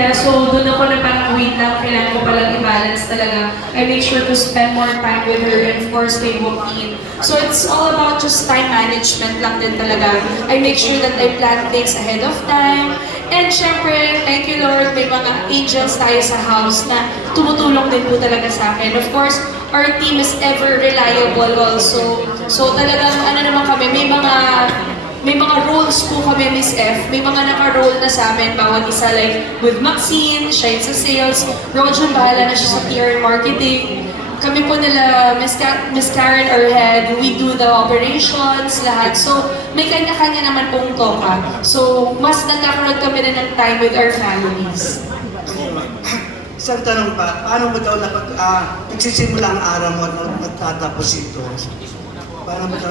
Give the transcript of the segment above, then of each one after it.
Syempre, so doon ako na parang wait lang, kailangan ko palang i-balance talaga. I make sure to spend more time with her and of course kay Joaquin. So it's all about just time management lang din talaga. I make sure that I plan things ahead of time. And syempre, thank you Lord, may mga angels tayo sa house na tumutulong din po talaga sa akin. Of course, our team is ever reliable also. So talagang ano naman kami, may mga roles po kami, Miss F. May mga naka-role na sa amin, bawat isa. Like, with Maxine, siya yung sa sales. Rojan, bahala na siya sa PR and marketing. Kami po nila, Miss Karen, our head, we do the operations, lahat. So, may kanya-kanya naman pong toka. So, mas nagkakaroon kami na ng time with our families. Isang tanong pa, paano mo daw nagsisimula ang araw mo at magtatapos ito? Paano mo daw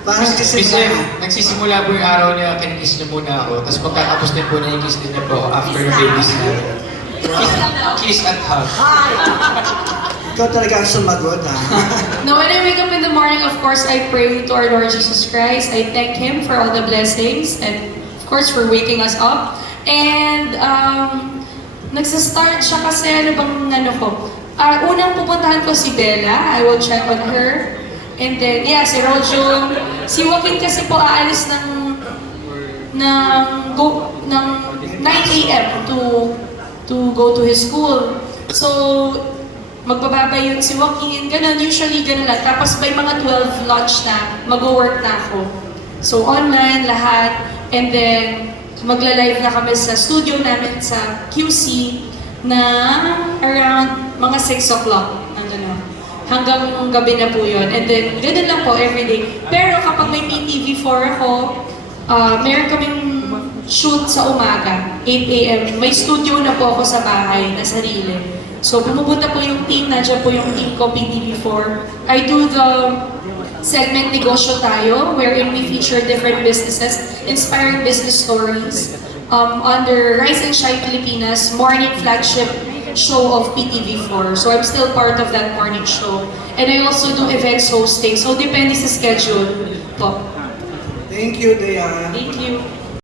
paano nagsisimula? Nagsisimula po yung araw niya, kinikiss niya muna ako, tapos pagkatapos din po niya, kiss din niya po ako after the babies na. Kiss at hug. Ikaw talaga ang sumagot, ha? Now, when I wake up in the morning, of course, I pray to our Lord Jesus Christ. I thank Him for all the blessings and, of course, for waking us up. And, nagsastart siya kasi, ano bang ano ko? Unang pupuntahan ko si Bella. I will check on her. And then, yeah, si Rojo. Si Joaquin kasi po aalis ng 9 a.m. to go to his school. So, magbababay yun si Joaquin. Ganun, usually ganun lang. Tapos by mga 12 lunch na, mag-work na ako. So, online, lahat. And then, magla-live na kami sa studio namin sa QC na around mga 6 o'clock. Hanggang gabi na po yun. And then, ganun lang po everyday. Pero kapag may PTV4 ako, meron kaming shoot sa umaga, 8 a.m. May studio na po ako sa bahay na sarili. So, pumupunta po yung team, nandiyan po yung team ko, PTV4. I do the segment Negosyo Tayo, wherein we feature different businesses, inspiring business stories. Under Rise and Shine Pilipinas, morning flagship show of PTV4. So I'm still part of that morning show. And I also do events hosting. So depende sa schedule po. Thank you, Dayan. Thank you.